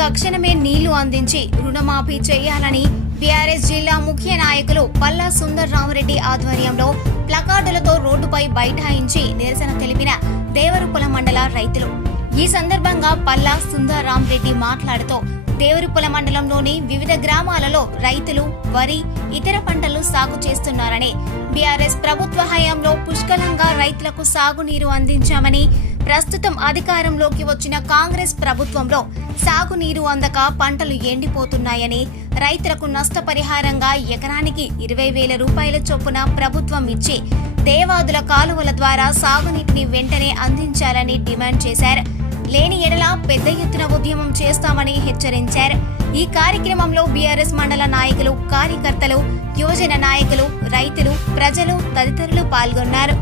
తక్షణమే నీళ్లు అందించి రుణమాఫీ చేయాలని బీఆర్ఎస్ జిల్లా ముఖ్య నాయకులు పల్లా సుందర్ రామరెడ్డి ఆధ్వర్యంలో ప్లకార్డులతో రోడ్డుపై బైఠాయించి నిరసన తెలిపిన దేవరుపొల మండల రైతులు. ఈ సందర్భంగా పల్లా సుందర్ రామరెడ్డి మాట్లాడుతూ దేవరుపొల మండలంలోని వివిధ గ్రామాలలో రైతులు వరి, ఇతర పంటలు సాగు చేస్తున్నారని, బీఆర్ఎస్ ప్రభుత్వ హయాంలో పుష్కలంగా రైతులకు సాగునీరు అందించామని, ప్రస్తుతం అధికారంలోకి వచ్చిన కాంగ్రెస్ ప్రభుత్వంలో సాగునీరు అందక పంటలు ఎండిపోతున్నాయని, రైతులకు నష్టపరిహారంగా ఎకరానికి 20,000 రూపాయల చొప్పున ప్రభుత్వం ఇచ్చి దేవాదుల కాలువల ద్వారా సాగునీటిని వెంటనే అందించాలని డిమాండ్ చేశారు. లేని ఎడల పెద్ద ఎత్తున ఉద్యమం చేస్తామని హెచ్చరించారు. ఈ కార్యక్రమంలో బీఆర్ఎస్ మండల నాయకులు, కార్యకర్తలు, యువజన నాయకులు, రైతులు, ప్రజలు తదితరులు పాల్గొన్నారు.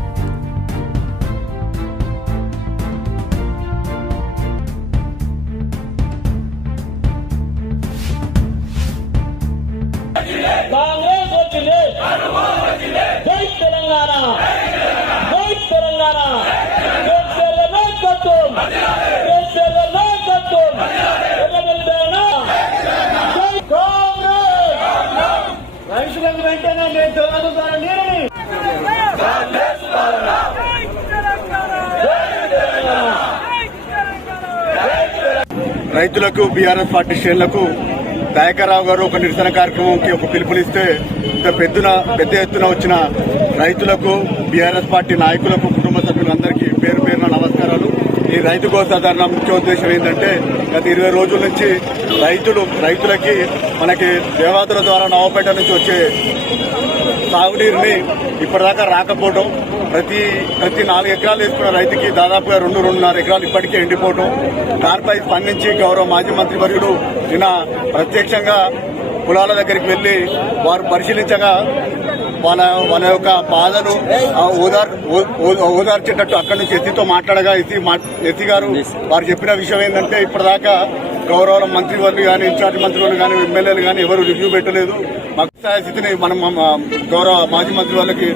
రైతులకు బీఆర్ఎస్ పార్టీ శ్రేణులకు దయాకర్రావు గారు ఒక నిరసన కార్యక్రమంకి ఒక పిలుపునిస్తే పెద్ద ఎత్తున వచ్చిన రైతులకు, బీఆర్ఎస్ పార్టీ నాయకులకు, కుటుంబ సభ్యులందరికీ పేరు పేరున నమస్కారాలు. ఈ రైతు గోసాధారణ ముఖ్య ఉద్దేశం ఏంటంటే, గత 20 రోజుల నుంచి రైతులకి మనకి దేవాదుల ద్వారా నవపేట నుంచి వచ్చే సాగునీరుని ఇప్పటిదాకా రాకపోవడం, ప్రతి 4 ఎకరాలు వేసుకున్న రైతుకి దాదాపుగా 2-2.5 ఎకరాలు ఇప్పటికే ఎండిపోవడం, దానిపై స్పందించి గౌరవ మాజీ మంత్రి వర్యుడు నిన్న ప్రత్యక్షంగా పొలాల దగ్గరికి వెళ్లి వారు పరిశీలించగా వాళ్ళ యొక్క బాధను ఓదార్చేటట్టు అక్కడి నుంచి ఎత్తితో మాట్లాడగా ఎత్తి గారు వారు చెప్పిన విషయం ఏంటంటే, ఇప్పటిదాకా గౌరవ మంత్రివర్యులు కానీ, ఇన్ఛార్జ్ మంత్రులు కానీ, ఎమ్మెల్యేలు కానీ ఎవరు రివ్యూ పెట్టలేదు. మాకు స్థితిని మనం గౌరవ మాజీ మంత్రి వాళ్ళకి